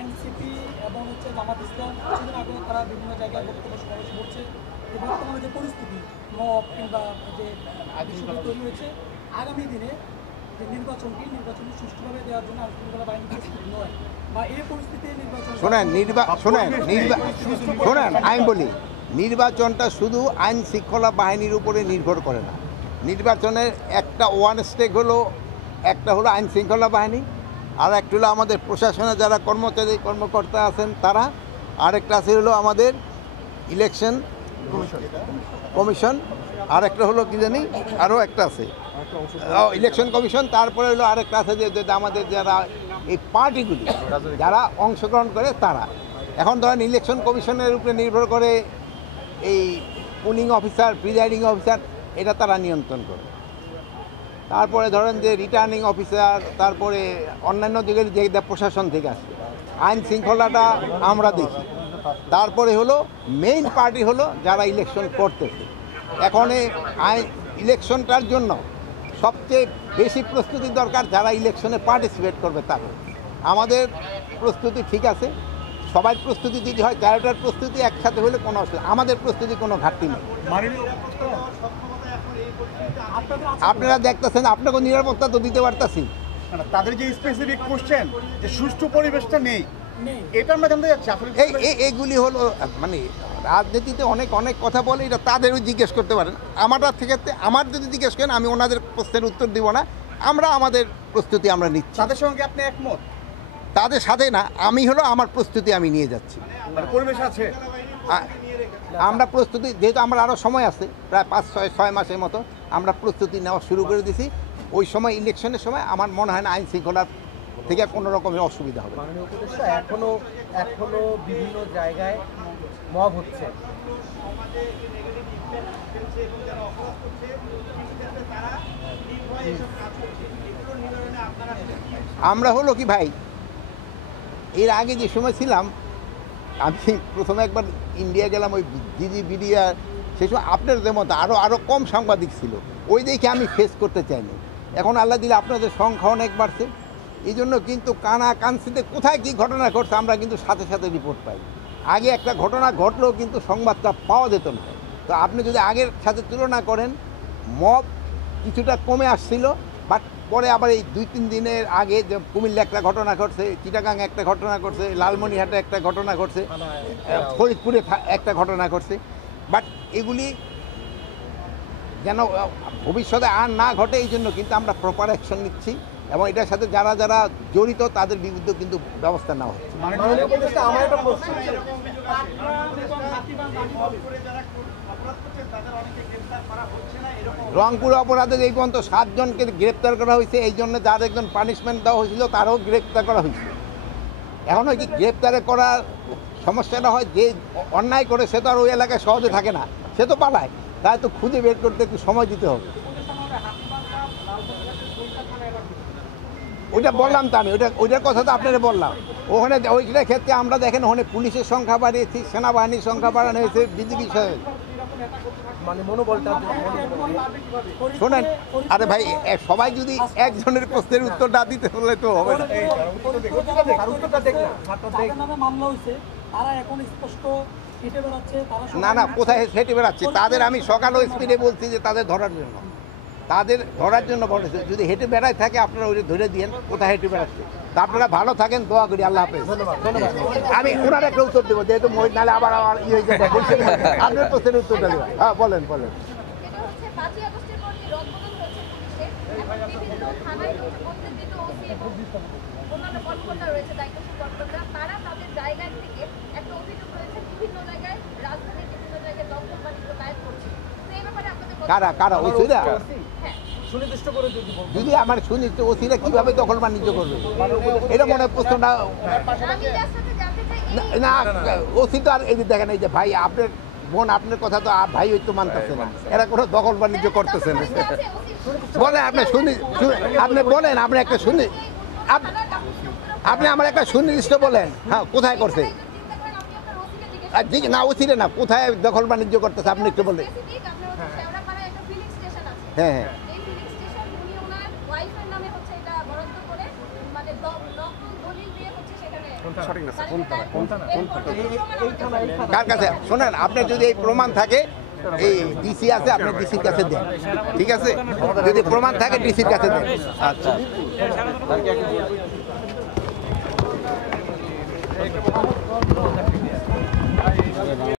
NCP এবং জামাত ইসলাম কিছুদিন আগে তারা বিভিন্ন জায়গায় বক্তব্য সমাবেশ করছে যে বর্তমানে যে পরিস্থিতি মব কিংবা যে বিষয়টি তৈরি হয়েছে আগামী দিনে যে নির্বাচনটি সুষ্ঠুভাবে দেওয়ার জন্য আইনশৃঙ্খলা বাহিনী প্রস্তুত নয় বা এই পরিস্থিতি নির্বাচন শোনেন আমি বলি নির্বাচনটা শুধু আইন শৃঙ্খলা বাহিনীর উপরে নির্ভর করে না। নির্বাচনের একটা ওয়ান স্টেক হলো একটা হলো আইন শৃঙ্খলা বাহিনী, আর একটা হলো আমাদের প্রশাসনে যারা কর্মকর্তা আছেন তারা, আরেকটা আছে হলো আমাদের ইলেকশন কমিশন, আর একটা হলো কি জানি আরও একটা আছে ইলেকশন কমিশন, তারপরে হলো আরেকটা আছে যে আমাদের যারা এই পার্টিগুলি যারা অংশগ্রহণ করে তারা। এখন ধরেন ইলেকশন কমিশনের উপরে নির্ভর করে এই পুলিং অফিসার, প্রিজাইডিং অফিসার, এটা তারা নিয়ন্ত্রণ করে। তারপরে ধরেন যে রিটার্নিং অফিসার, তারপরে অন্যান্য দিকের যে প্রশাসন থেকে আসে, আইন শৃঙ্খলাটা আমরা দেখি। তারপরে হলো মেইন পার্টি হলো যারা ইলেকশন করতেছে। এখন ইলেকশনটার জন্য সবচেয়ে বেশি প্রস্তুতি দরকার যারা ইলেকশনে পার্টিসিপেট করবে তাদের। আমাদের প্রস্তুতি ঠিক আছে, সবার প্রস্তুতি যদি হয়, চারটার প্রস্তুতি একসাথে হলে কোনো অসুবিধা, আমাদের প্রস্তুতি কোনো ঘাটতি নেই। আপনারা দেখতেছেন, আপনাকে নিরাপত্তা তো দিতে পারতেছি। তাদের যে স্পেসিফিক কোশ্চেন যে সুষ্ঠু পরিবেশটা নেই, এটা আমরা জানতে যাচ্ছি। এইগুলি হলো মানে রাজনীতিতে অনেক অনেক কথা বলে, এটা তাদেরও জিজ্ঞেস করতে পারেন। আমার যদি জিজ্ঞেস করেন আমি ওনাদের প্রশ্নের উত্তর দিব না। আমরা আমাদের প্রস্তুতি আমরা নিচ্ছি। তাদের সঙ্গে আপনি একমত? তাদের সাথে না, আমি হলো আমার প্রস্তুতি আমি নিয়ে যাচ্ছি। পরিবেশ আছে, আমরা প্রস্তুতি, যেহেতু আমরা আরও সময় আছে প্রায় 5-6 মাসের মতো, আমরা প্রস্তুতি নেওয়া শুরু করে দিছি। ওই সময় ইলেকশনের সময় আমার মনে হয় না আইন শৃঙ্খলার থেকে কোনো রকমের অসুবিধা হবে। মাননীয় উপদেষ্টা, এখনো বিভিন্ন জায়গায় মব হচ্ছে। আমরা হলো কি ভাই, এর আগে যে সময় ছিলাম, আমি প্রথমে একবার ইন্ডিয়া গেলাম, ওই দিদি বিডিয়া, সেই সময় আপনাদের মতো আরও কম সাংবাদিক ছিল, ওই দেখে আমি ফেস করতে চাইনি। এখন আল্লাহ দিলে আপনাদের সংখ্যা অনেক বাড়ছে, এই জন্য কিন্তু কানাকানসিতে কোথায় কী ঘটনা ঘটছে আমরা কিন্তু সাথে সাথে রিপোর্ট পাই। আগে একটা ঘটনা ঘটলেও কিন্তু সংবাদটা পাওয়া যেত না। তো আপনি যদি আগের সাথে তুলনা করেন, মব কিছুটা কমে আসছিল, বাট পরে আবার এই 2-3 দিনের আগে যে কুমিল্লা একটা ঘটনা ঘটছে, চিটাগাং একটা ঘটনা ঘটছে, লালমনিরহাটে একটা ঘটনা ঘটছে, ফরিদপুরে একটা ঘটনা ঘটছে। বাট এগুলি যেন ভবিষ্যতে আর না ঘটে, এই জন্য কিন্তু আমরা প্রপার অ্যাকশন নিচ্ছি এবং এটার সাথে যারা যারা জড়িত তাদের বিরুদ্ধে কিন্তু ব্যবস্থা নেওয়া হচ্ছে। আমার একটা প্রশ্ন, রংপুর অপরাধে এই পর্যন্ত 7 জনকে গ্রেপ্তার করা হয়েছে, এই জন্য যার একজন পানিশমেন্ট দেওয়া হয়েছিল তারও গ্রেপ্তার করা হয়েছে। এখন ওই কি গ্রেপ্তারে করার সমস্যাটা হয়, যে অন্যায় করে সে তো আর ওই এলাকায় সহজে থাকে না, সে তো পালায়, তাই তো খুঁজে বের করতে একটু সময় দিতে হবে। ওইটা বললাম তো আমি, ওইটার কথা তো আপনারা বললাম। ওইটার ক্ষেত্রে আমরা দেখেন ওখানে পুলিশের সংখ্যা বাড়িয়েছি, সেনাবাহিনীর সংখ্যা বাড়ানো হয়েছে, বিজিবি মানে মনোবলটা। শোনেন, আরে ভাই সবাই যদি একজনের প্রশ্নের উত্তর না দিতে হলে তো হবে না। না কোথায় হেঁটে বেড়াচ্ছে তাদের আমি সকালেও স্পিডে বলছি যে তাদের ধরার জন্য বলেছে। যদি হেঁটে বেড়ায় থাকে আপনারা ওই ধরে দিয়েন কোথায় হেঁটে বেড়াচ্ছে। তা আপনারা ভালো থাকেন, দোয়া করি, আল্লাহ হাফেজ। আমি ওনার একটা উত্তর দেবো, যেহেতু নাহলে আবার ই হয়ে যাবে। আপনার প্রশ্নের উত্তরটা দেবো। হ্যাঁ বলেন। কারা ওসিরা? যদি আমার সুনির্দিষ্ট ওসিরা কিভাবে দখল বাণিজ্য করবে এটা মনে হয় প্রশ্নটা না। ওসি তো আর এই দেখেন, এই যে ভাই আপনার বোন, আপনার কথা তো ভাই হয়তো মানতেছে না, এরা কোনো দখল বাণিজ্য করতেছে না। বলেন আপনি বলেন, আপনি একটা আপনি আমার একটা সুনির্দিষ্ট বলেন, হ্যাঁ কোথায় করছে না ওসিরে না, কোথায় দখল বাণিজ্য করতেছে আপনি একটু বলেন। হ্যাঁ কার কাছে শোনেন, আপনার যদি এই প্রমাণ থাকে, এই ডিসি আছে, আপনি ডিসির কাছে দেন, ঠিক আছে? যদি প্রমাণ থাকে ডিসির কাছে দেন। আচ্ছা